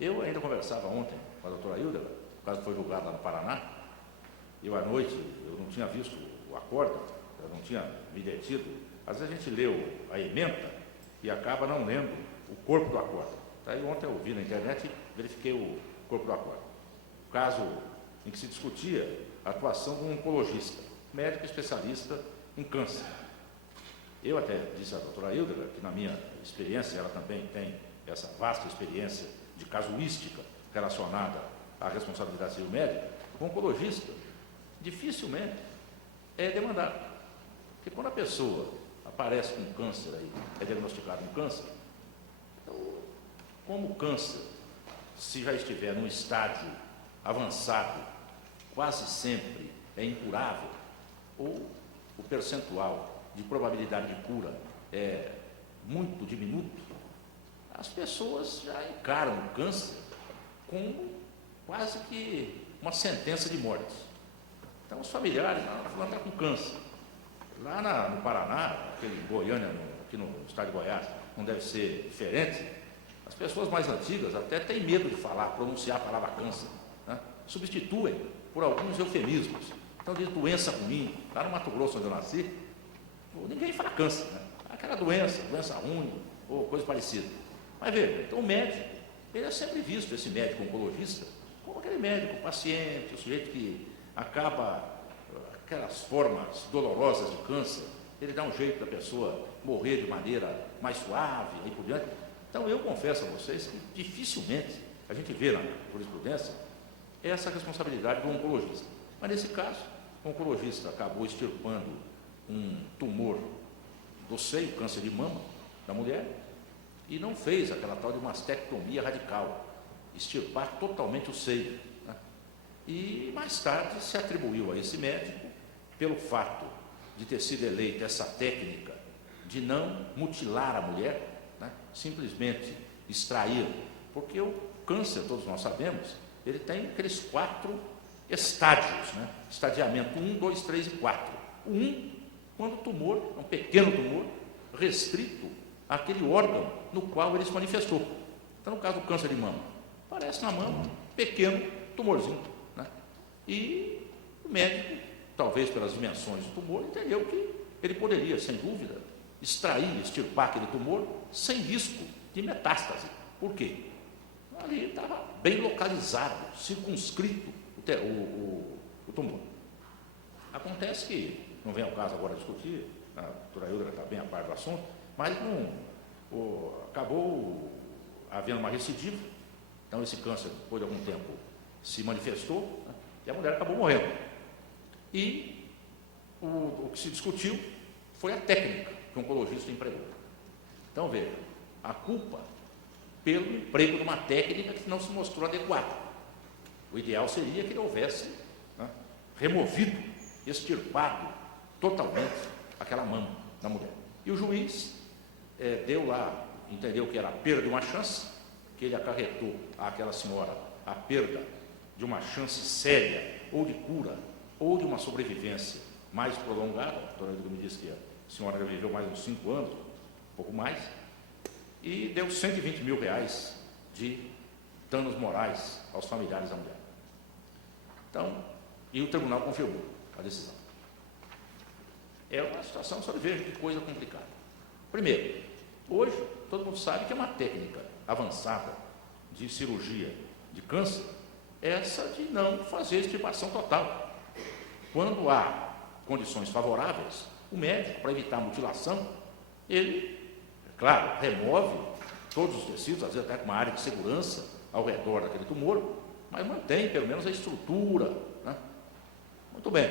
Eu ainda conversava ontem com a doutora Hilda, o caso foi julgado lá no Paraná. Eu, à noite, eu não tinha visto o acórdão, eu não tinha me detido. Às vezes a gente leu a ementa e acaba não lendo o corpo do acórdão. Daí ontem eu vi na internet e verifiquei o corpo do acórdão. O caso em que se discutia a atuação de um oncologista, médico especialista em câncer. Eu até disse à doutora Hilda que, na minha experiência, ela também tem essa vasta experiência de casuística relacionada à responsabilidade civil médica. O oncologista dificilmente é demandado. Porque quando a pessoa aparece com câncer, aí, é diagnosticado um câncer, então, como o câncer, se já estiver num estágio avançado, quase sempre é incurável, ou o percentual de probabilidade de cura é muito diminuto, as pessoas já encaram o câncer como quase que uma sentença de morte. Então, os familiares, fulano está com câncer. Lá no Paraná, aquele Goiânia, aqui no estado de Goiás, não deve ser diferente. As pessoas mais antigas até têm medo de falar, pronunciar a palavra câncer, né? Substituem por alguns eufemismos. Então, diz doença ruim. Lá no Mato Grosso, onde eu nasci, ninguém fala câncer, né? Aquela doença ruim, ou coisa parecida. Mas veja, então o médico, ele é sempre visto, esse médico oncologista, como aquele médico paciente, o sujeito que acaba, aquelas formas dolorosas de câncer, ele dá um jeito da pessoa morrer de maneira mais suave, e por diante. Então, eu confesso a vocês que dificilmente a gente vê na jurisprudência essa responsabilidade do oncologista. Mas, nesse caso, o oncologista acabou extirpando um tumor do seio, câncer de mama da mulher, e não fez aquela tal de mastectomia radical, extirpar totalmente o seio, né? E, mais tarde, se atribuiu a esse médico, pelo fato de ter sido eleita essa técnica de não mutilar a mulher, né? Simplesmente extrair, porque o câncer, todos nós sabemos, ele tem aqueles 4 estágios, né? Estadiamento 1, 2, 3 e 4. O 1, quando o tumor, é um pequeno tumor, restrito àquele órgão no qual ele se manifestou. Então, no caso do câncer de mama, aparece na mama, pequeno tumorzinho, né? E o médico, talvez pelas dimensões do tumor, entendeu que ele poderia, sem dúvida, extrair, extirpar aquele tumor sem risco de metástase. Por quê? Ali estava bem localizado, circunscrito o tumor. Acontece que, não vem ao caso agora discutir, a doutora Hilda está bem a par do assunto, mas acabou havendo uma recidiva. Então, esse câncer, depois de algum tempo, se manifestou, né? E a mulher acabou morrendo. E o que se discutiu foi a técnica que o oncologista empregou. Então, veja, a culpa pelo emprego de uma técnica que não se mostrou adequada. O ideal seria que ele houvesse, né, removido, extirpado totalmente aquela mama da mulher. E o juiz deu lá, entendeu que era a perda de uma chance, que ele acarretou àquela senhora a perda de uma chance séria, ou de cura, ou de uma sobrevivência mais prolongada. A doutora Hilda me disse que a senhora já viveu mais uns 5 anos, um pouco mais, e deu R$120 mil de danos morais aos familiares da mulher. Então, e o tribunal confirmou a decisão. É uma situação, só veja que coisa complicada. Primeiro, hoje, todo mundo sabe que é uma técnica avançada de cirurgia de câncer, essa de não fazer extirpação total. Quando há condições favoráveis, o médico, para evitar a mutilação, ele, é claro, remove todos os tecidos, às vezes até com uma área de segurança ao redor daquele tumor, mas mantém pelo menos a estrutura, né? Muito bem.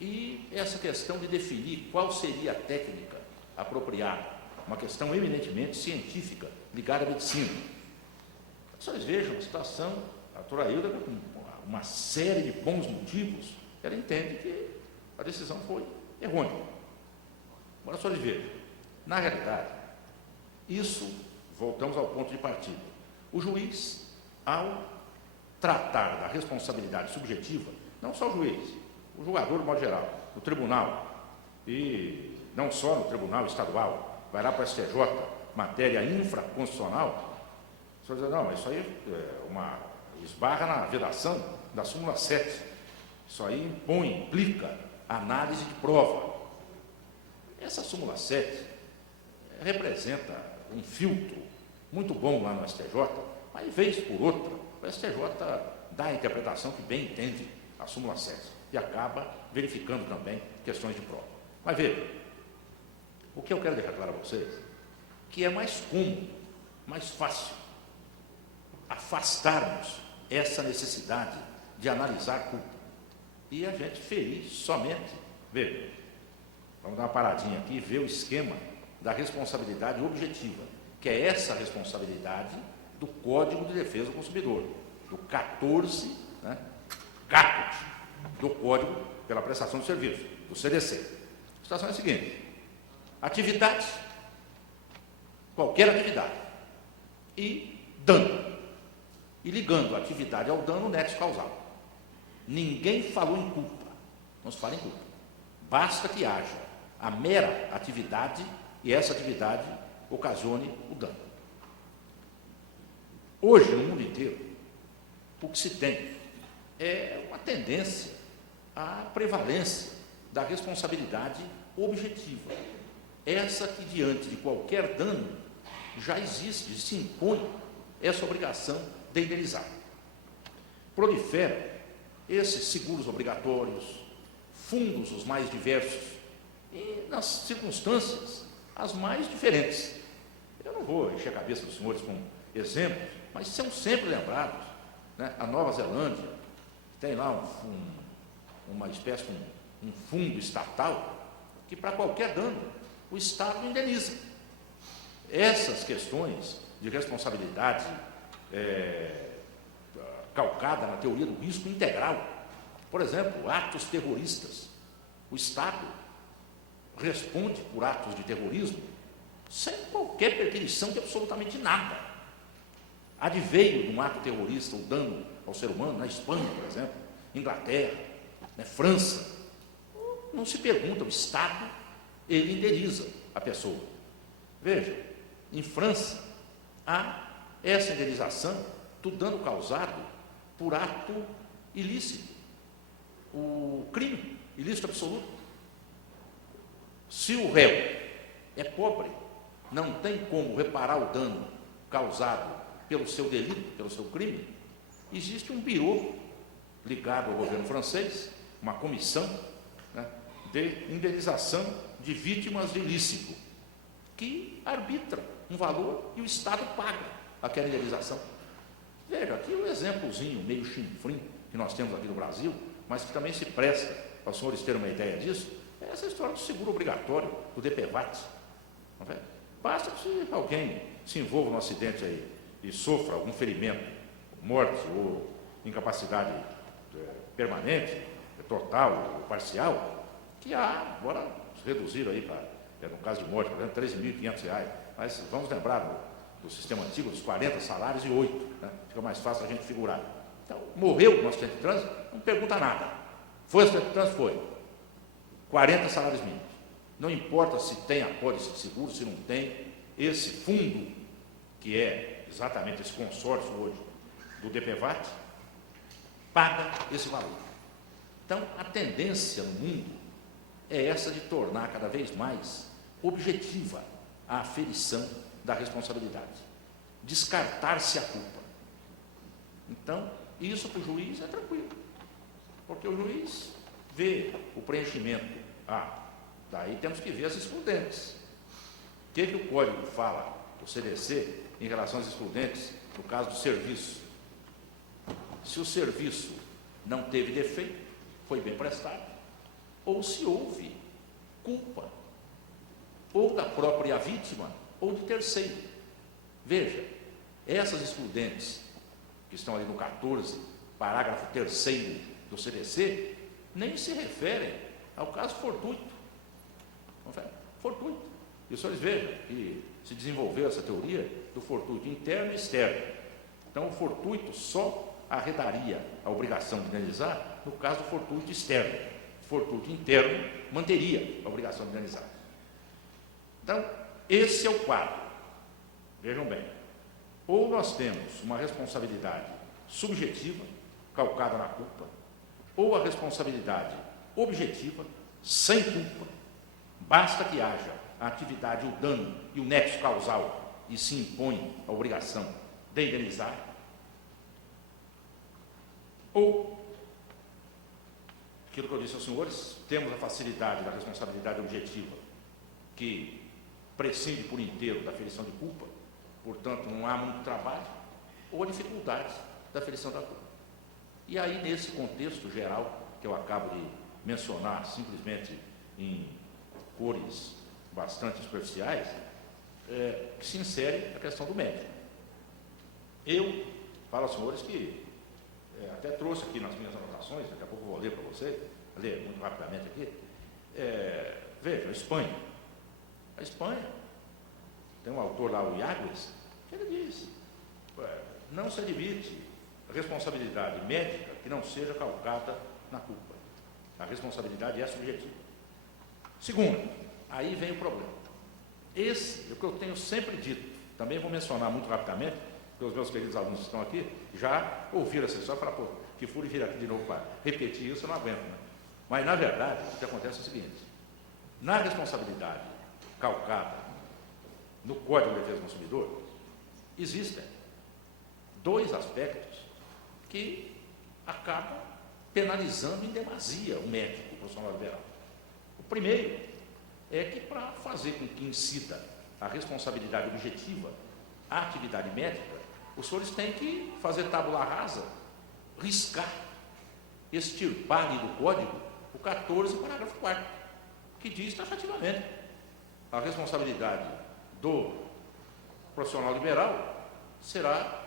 E essa questão de definir qual seria a técnica apropriada, uma questão eminentemente científica, ligada à medicina. Vocês vejam a situação, a doutora Hilda, com uma série de bons motivos, ela entende que a decisão foi errônea. Agora, só de ver, na realidade, isso, voltamos ao ponto de partida. O juiz, ao tratar da responsabilidade subjetiva, não só o juiz, o julgador, de modo geral, no tribunal, e não só no tribunal estadual, vai lá para o STJ, matéria infraconstitucional, O senhor diz, não, mas isso aí esbarra na vedação da súmula 7. Isso aí implica análise de prova. Essa súmula 7 representa um filtro muito bom lá no STJ, mas vez por outra, o STJ dá a interpretação que bem entende a súmula 7 e acaba verificando também questões de prova. Mas veja, o que eu quero deixar claro a vocês, que é mais cômodo, mais fácil afastarmos essa necessidade de analisar a culpa e a gente ferir somente, veja, vamos dar uma paradinha aqui e ver o esquema da responsabilidade objetiva, que é essa responsabilidade do Código de Defesa do Consumidor, do 14, caput do Código pela Prestação de Serviço, do CDC. A situação é a seguinte: atividade, qualquer atividade, e dano, e ligando a atividade ao dano, o nexo causal. Ninguém falou em culpa, não se fala em culpa, basta que haja a mera atividade e essa atividade ocasione o dano. Hoje, no mundo inteiro, o que se tem é uma tendência à prevalência da responsabilidade objetiva. Essa que, diante de qualquer dano, já existe, se impõe essa obrigação de indenizar. Proliferam esses seguros obrigatórios, fundos os mais diversos, e nas circunstâncias as mais diferentes. Eu não vou encher a cabeça dos senhores com exemplos, mas são sempre lembrados. A Nova Zelândia tem lá uma espécie de um fundo estatal que, para qualquer dano, o Estado indeniza. Essas questões de responsabilidade calcada na teoria do risco integral, por exemplo, atos terroristas, o Estado responde por atos de terrorismo sem qualquer perquisição de absolutamente nada. Adveio de um ato terrorista o dano ao ser humano, na Espanha, por exemplo, Inglaterra, França, não se pergunta, o Estado, ele indeniza a pessoa. Veja, em França, há essa indenização do dano causado por ato ilícito, o crime ilícito absoluto. Se o réu é pobre, não tem como reparar o dano causado pelo seu delito, pelo seu crime, existe um birô ligado ao governo francês, uma comissão de indenização de vítimas de ilícito, que arbitra um valor e o Estado paga aquela indenização. Veja, aqui um exemplozinho meio chinfrim que nós temos aqui no Brasil, mas que também se presta para os senhores terem uma ideia disso, é essa história do seguro obrigatório, do DPVAT. Basta que alguém se envolva num acidente aí e sofra algum ferimento, morte ou incapacidade permanente, total ou parcial, que há, agora reduziram aí para, no caso de morte, por exemplo, R$13.500, mas vamos lembrar do sistema antigo, dos 40 salários e 8, fica mais fácil a gente figurar. Então, morreu no acidente de trânsito, não pergunta nada. Foi acidente de trânsito? Foi. 40 salários mínimos. Não importa se tem apólice de seguro, se não tem, esse fundo, que é exatamente esse consórcio hoje do DPVAT, paga esse valor. Então, a tendência no mundo é essa de tornar cada vez mais objetiva a aferição da responsabilidade, descartar-se a culpa. Então, isso para o juiz é tranquilo, porque o juiz vê o preenchimento. Daí temos que ver as excludentes. O que o Código fala, o CDC, em relação às excludentes, no caso do serviço? Se o serviço não teve defeito, foi bem prestado, ou se houve culpa, ou da própria vítima, ou de terceiro. Veja, essas excludentes, que estão ali no 14, parágrafo 3º do CDC, nem se referem ao caso fortuito. Fortuito. E os senhores vejam que se desenvolveu essa teoria do fortuito interno e externo. Então, o fortuito só arredaria a obrigação de indenizar no caso do fortuito externo. O fortuito interno manteria a obrigação de indenizar. Então, esse é o quadro. Vejam bem. Ou nós temos uma responsabilidade subjetiva, calcada na culpa, ou a responsabilidade objetiva, sem culpa. Basta que haja a atividade, o dano e o nexo causal, e se impõe a obrigação de indenizar. Ou, aquilo que eu disse aos senhores, temos a facilidade da responsabilidade objetiva, que prescinde por inteiro da ferição de culpa, portanto não há muito trabalho, ou a dificuldade da ferição da culpa. E aí, nesse contexto geral, que eu acabo de mencionar simplesmente em cores bastante superficiais, que se insere a questão do médico. Eu falo aos senhores que até trouxe aqui nas minhas anotações, daqui a pouco eu vou ler para vocês, ler muito rapidamente aqui. Veja, a Espanha. A Espanha tem um autor lá, o Iagües, que ele diz: não se admite a responsabilidade médica que não seja calcada na culpa. A responsabilidade é subjetiva. Segundo, aí vem o problema. Esse é o que eu tenho sempre dito. Também vou mencionar muito rapidamente, porque os meus queridos alunos que estão aqui já ouviram essa história e falaram: pô, que furo vir aqui de novo para repetir isso, eu não aguento, né? Mas, na verdade, o que acontece é o seguinte: na responsabilidade calcada no Código de Defesa do Consumidor, existem dois aspectos que acabam penalizando em demasia o médico, o profissional liberal. O primeiro é que, para fazer com que incida a responsabilidade objetiva à atividade médica, os senhores têm que fazer tábula rasa, riscar, extirpar do Código o 14, parágrafo 4º, que diz taxativamente: a responsabilidade do profissional liberal será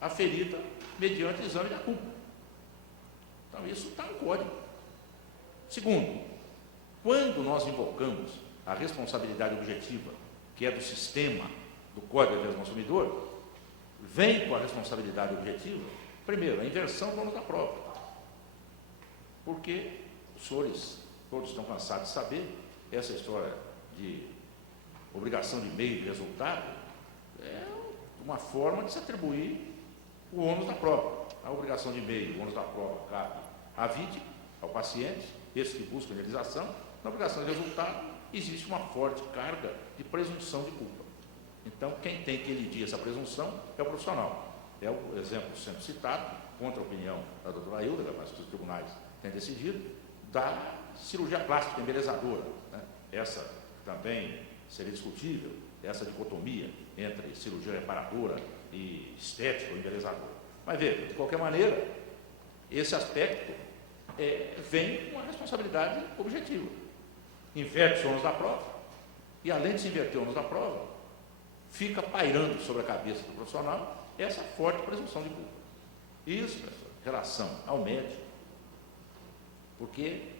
aferida mediante exame da culpa. Então, isso está no Código. Segundo, quando nós invocamos a responsabilidade objetiva, que é do sistema do Código de Defesa do Consumidor, vem com a responsabilidade objetiva, primeiro, a inversão do ônus da prova. Porque os senhores todos estão cansados de saber, essa história de obrigação de meio e de resultado é uma forma de se atribuir o ônus da prova. A obrigação de meio, o ônus da prova, cabe à vítima, ao paciente, esse que busca a indenização. Na obrigação de resultado, existe uma forte carga de presunção de culpa. Então, quem tem que elidir essa presunção é o profissional. É o exemplo sempre citado, contra a opinião da doutora Hilda, mas que os tribunais têm decidido, da cirurgia plástica embelezadora, né? Essa também seria discutível, essa dicotomia entre cirurgia reparadora e estética ou embelezadora. Mas veja, de qualquer maneira, esse aspecto vem com a responsabilidade objetiva. Inverte o ônus da prova, e além de se inverter o ônus da prova, fica pairando sobre a cabeça do profissional essa forte presunção de culpa. Isso, pessoal, em relação ao médico, porque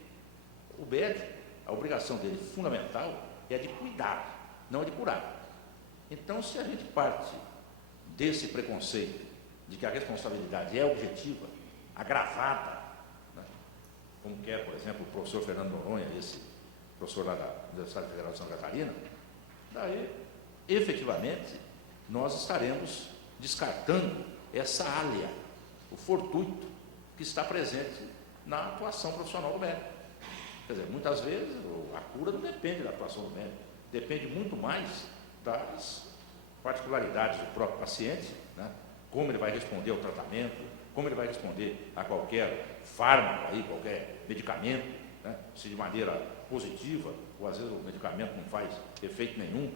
o médico, a obrigação dele fundamental é de cuidar, não é de curar. Então, se a gente parte desse preconceito de que a responsabilidade é objetiva, agravada, né, como quer, por exemplo, o professor Fernando Noronha, esse professor lá da Universidade Federal de Santa Catarina, daí, efetivamente, nós estaremos descartando essa área, o fortuito que está presente na atuação profissional do médico. Quer dizer, muitas vezes a cura não depende da atuação do médico, depende muito mais das particularidades do próprio paciente, né? Como ele vai responder ao tratamento, como ele vai responder a qualquer fármaco, aí, qualquer medicamento, né? Se de maneira positiva, ou às vezes o medicamento não faz efeito nenhum.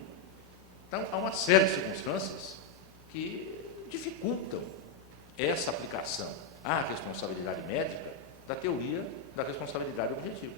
Então, há uma série de circunstâncias que dificultam essa aplicação à responsabilidade médica da teoria da responsabilidade objetiva.